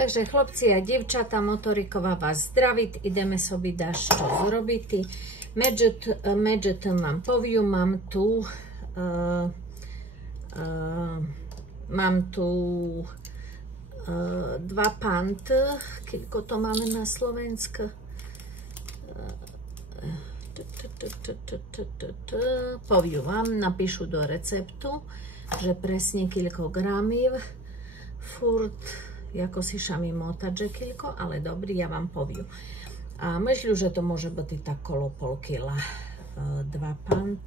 Takže chlopci a dievčatá, Motoriková vás zdraviť. Ideme sobi daš čo zrobiť. Medžet mám poviu, mám tu 2 pant, koľko to máme na Slovensko. Poviu vám, napíšu do receptu, že presne koľko gramів. Furt, jako si šami motať, že koľko, ale dobrý, ja vám poviu. A myslím, že to môže byť tak kolo pol kila. 2 pant,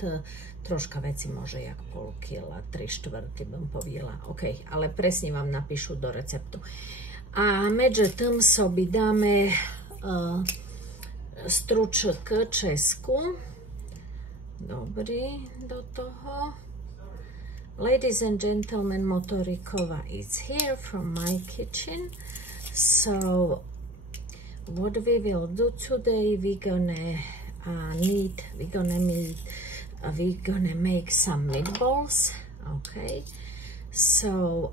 troška veci môže jak pol kila, 3/4 bym povedala. OK, ale presne vám napíšu do receptu. A medzi tým sobi dáme struček Česku. Dobrý, do toho. Ladies and gentlemen, Motorikova is here from my kitchen. So what we will do today, we're gonna make some meatballs. Okay, so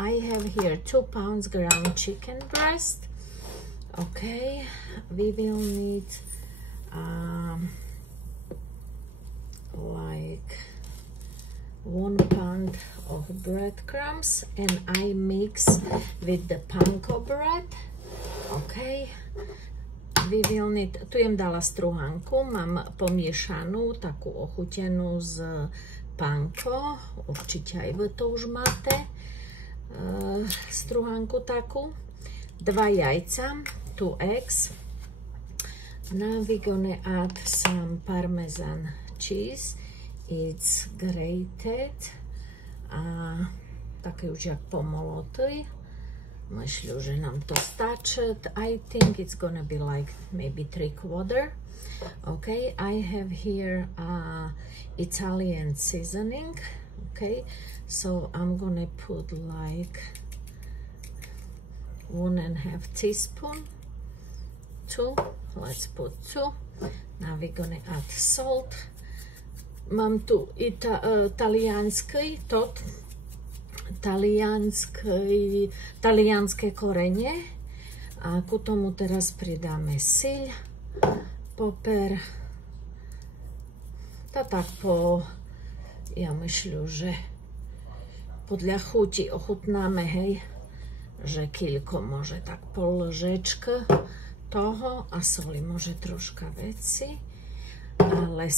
I have here 2 pounds ground chicken breast. Okay, we will need like 1 pound of breadcrumbs, and I mix with the panko bread. Okay, we will need, tu jem dala struhanku, mám pomiešanú, takú ochutenú z panko, určite aj vy to už máte, struhanku takú, 2 jajca, 2 eggs. Now we're gonna add some Parmesan cheese. It's grated, také už jak pomolotý. Myslím, že nám to stačí. I think it's gonna be like maybe 3/4. Okay, I have here Italian seasoning. Okay, so I'm gonna put like 1.5 teaspoon. 2. Let's put 2. Now we're gonna add salt. Mám tu talianské korenie a ku tomu teraz pridáme siľ, poper. To tak ja myslím, že podľa chuti ochutnáme, hej, že koľko môže, tak pol lžečka toho a soli môže troška veci, ale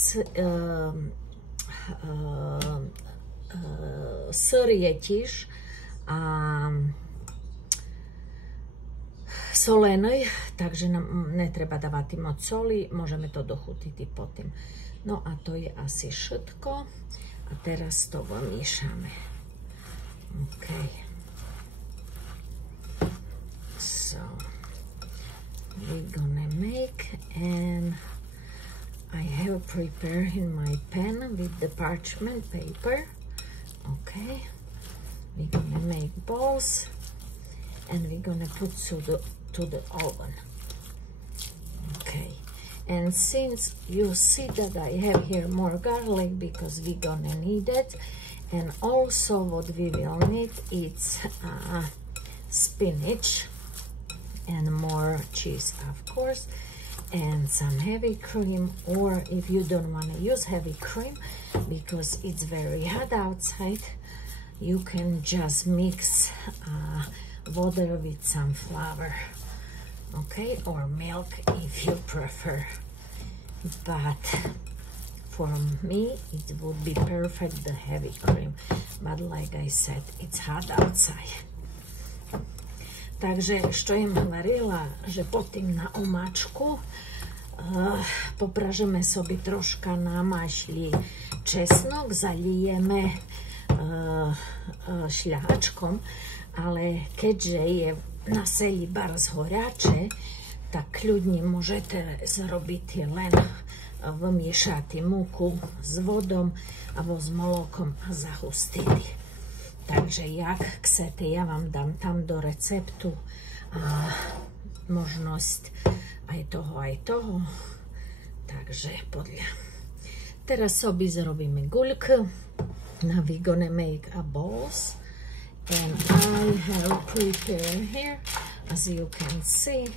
syr je tiež solený, takže nám netreba dávať moc soli, môžeme to dochutiť i potom. No a to je asi všetko a teraz to vymýšame. OK. So we're gonna make, and I have prepared in my pan with the parchment paper. Okay, we're gonna make balls and we're gonna put to the oven. Okay, and since you see that I have here more garlic because we're gonna need it, and also what we will need is spinach and more cheese, of course, and some heavy cream, or if you don't want to use heavy cream because it's very hot outside, you can just mix water with some flour, okay, or milk if you prefer, but for me it would be perfect the heavy cream, but like I said, it's hot outside. Takže, što jem hovorila, že potom na omáčku popražeme sobi troška na mašli česnok, zalijeme šľahačkom, ale keďže je na seli baraz horáče, tak kľudne môžete zrobiť len vymiešať múku s vodom alebo s molokom a zahustiť. Takže jak chcete, ja vám dám tam do receptu možnosť aj toho. Takže podľa. Teraz sobi zrobíme guľku. Now we're gonna make a balls. And I have prepared here as you can see,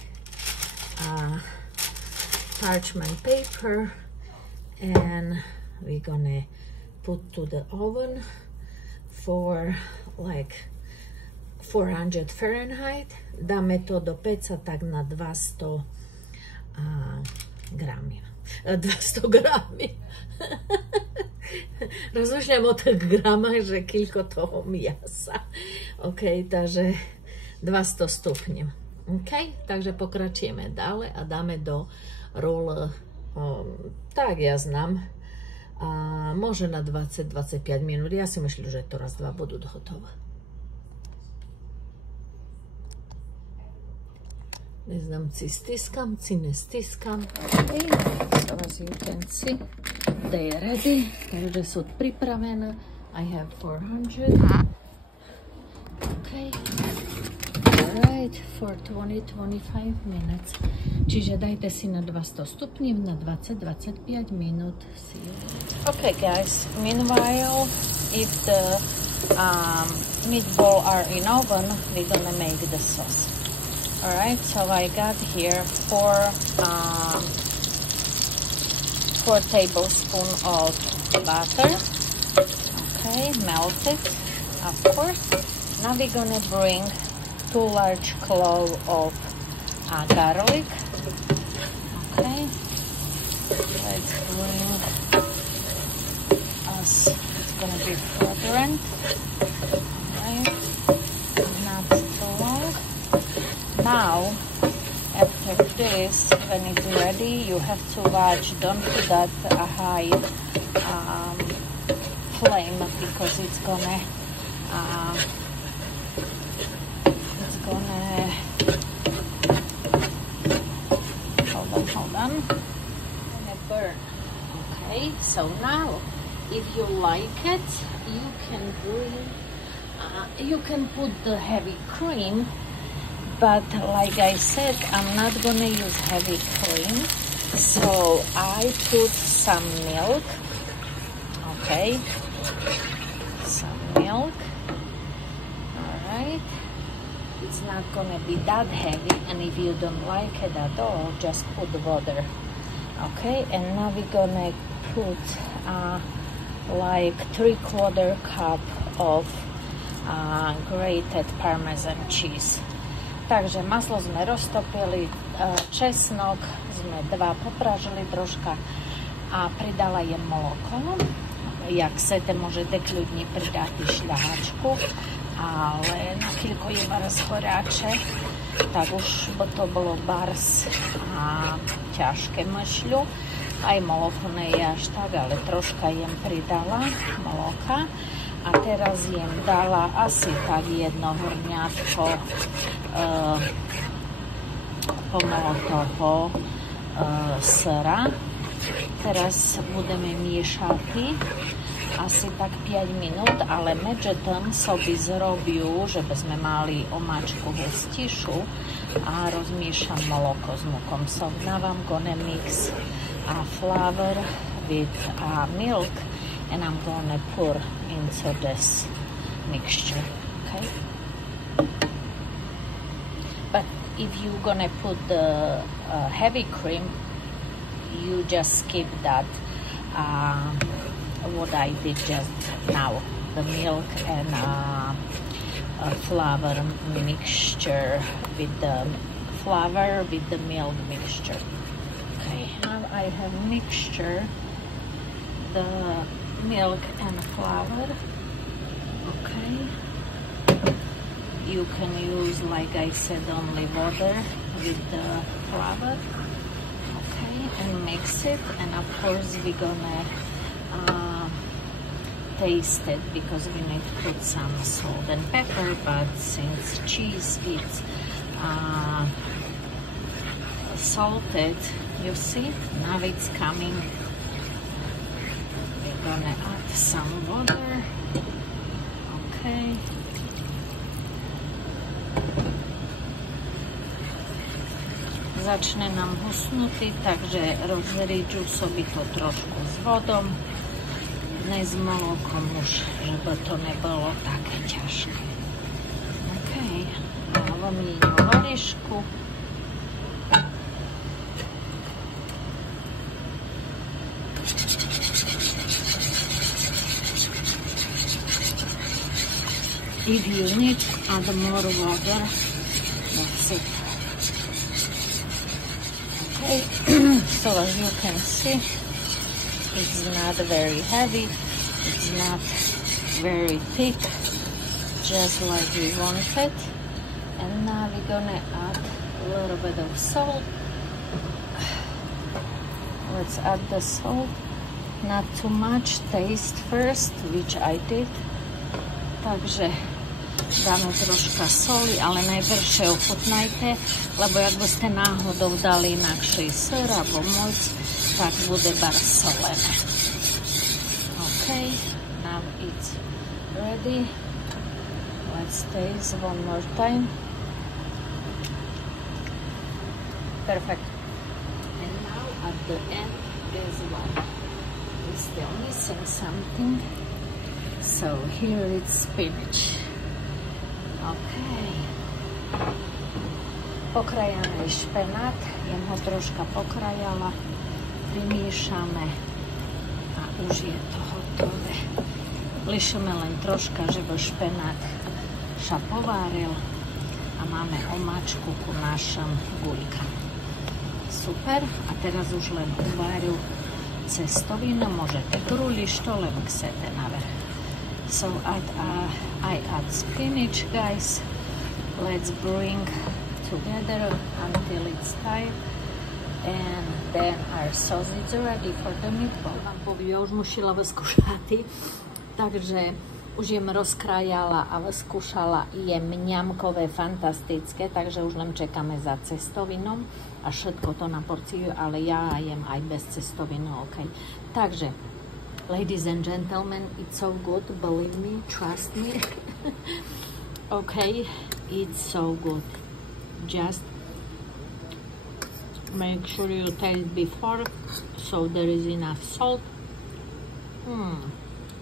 parchment paper, and we're gonna put to the oven for like 400 Fahrenheit. Dáme to do peca tak na 200 gramy. 200 gramy. Rozmýšľam o tých gramách, že koľko toho miasa. OK, takže 200 stupňov. OK, takže pokračujeme dále a dáme do role, tak ja znám, môže na 20-25 minút. Ja si myslím, že to raz, dva budú hotové. Neznám, si stiskam, si nestiskam. Okay. So as you can see, they are ready. Takže sú pripravené. I have 400. Okay. Alright, for 20-25 minutes. Čiže dajte si na 200 stupňov na 20-25 minút. Okay guys, meanwhile, if the meatball are in oven, we're gonna make the sauce. Alright, so I got here 4 tablespoons of butter. Okay, melted, of course. Now we're gonna bring 2 large cloves of garlic. Okay, let's bring us, it's gonna be fragrant. Alright, not too long. Now, after this, when it's ready, you have to watch, don't put that a high flame, because it's gonna hold on, gonna burn. Okay, so now, if you like it, you can bring, you can put the heavy cream. But like I said, I'm not gonna use heavy cream, so I put some milk. Okay, some milk. Alright, it's not gonna be that heavy, and if you don't like it at all, just put water. Okay, and now we're gonna put like 3/4 cup of grated Parmesan cheese. Takže maslo sme roztopili, česnok sme 2 popražili troška a pridala je moloko. Jak chcete, môžete kľudne pridať šľahačku, ale na chvíľku je baraz horáče, tak už by to bolo bars a ťažké myšľu. Aj moloko nie je až tak, ale troška jem pridala moloka. A teraz jem dala asi tak 1 hrňátko toho syra. Teraz budeme miešať asi tak 5 minút, ale medzi tým sobie zrobiu, żeby sme mali omáčku hustišu, a rozmiešam moloko s mukom. So now I'm gonna mix flour with milk, and I'm gonna pour into this mixture. Okay, but if you're gonna put the heavy cream, you just skip that what I did just now, the milk and flour mixture with the flour with the milk mixture. Okay, now I have mixture the milk and flour. Okay, you can use, like I said, only water with the flour. Okay, and mix it, and of course we're gonna taste it, because we need to put some salt and pepper, but since cheese is salted, you see, now it's coming. We're gonna add some water. Okay, začne nám husnúť, takže rozriedžu sobie to trošku s vodom, ne s molokom už, żeby to nebolo také ťažké. Okay, alumíniu varišku. If you need, add more water. That's it. Okay, so as you can see, it's not very heavy, it's not very thick, just like we wanted. And now we're gonna add a little bit of salt. Let's add the salt, not too much, taste first, which I did. Takže dáme troška soli, ale najprvšie ochutnajte, lebo ak by ste náhodou dali inakší syr alebo moc, tak bude bar solené. Okay, now it's ready. Let's taste one more time. Perfect. And now at the end, there's one. It's still missing something. So here it's spinach. Okay. Pokrajaný špenát, jem ho troška pokrajala, primíšame a už je to hotové. Lišeme len troška, že by špenát sa pováril a máme omáčku ku našim guľkám. Super, a teraz už len uváru cestovinu, môžete gruliš to, len chcete navrh. So I add spinach, guys. Let's bring together until it's tight. And then our sauce is ready for the meatball. Vám poviem, už musela vyskúšať, takže už jem rozkrajala a vyskúšala, je mňamkové, fantastické, takže už len čekáme za cestovinom a všetko to na porciu, ale ja jem aj bez cestovinu, ok. Takže ladies and gentlemen, it's so good, believe me, trust me. Okay, it's so good. Just make sure you taste before, so there is enough salt.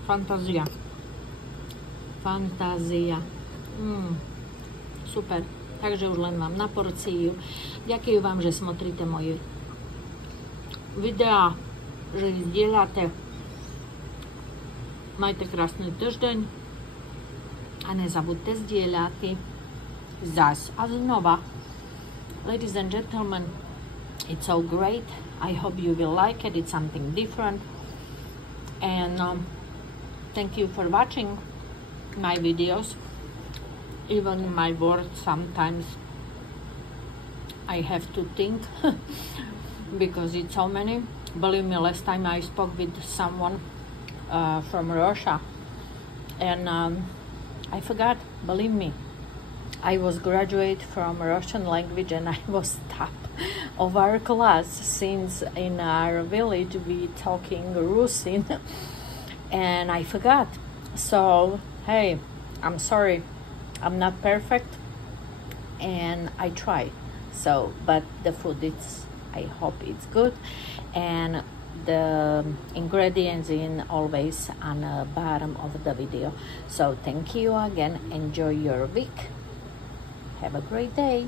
Fantazia. Fantazia. Super. Takže už len vám na porciu. Ďakujem vám, že смотрите moje videá, že zdieľate. Majte krásny týždeň a nezabudte zdieľať zas a znova. Ladies and gentlemen, it's so great. I hope you will like it. It's something different. And thank you for watching my videos. Even my words sometimes I have to think because it's so many. Believe me, last time I spoke with someone from Russia and I forgot, believe me. I was graduate from Russian language and I was top of our class since in our village we talking Russian and I forgot. So hey, I'm sorry, I'm not perfect and I try. So but the food, it's, I hope it's good, and the ingredients in always on the bottom of the video. So thank you again, enjoy your week, have a great day.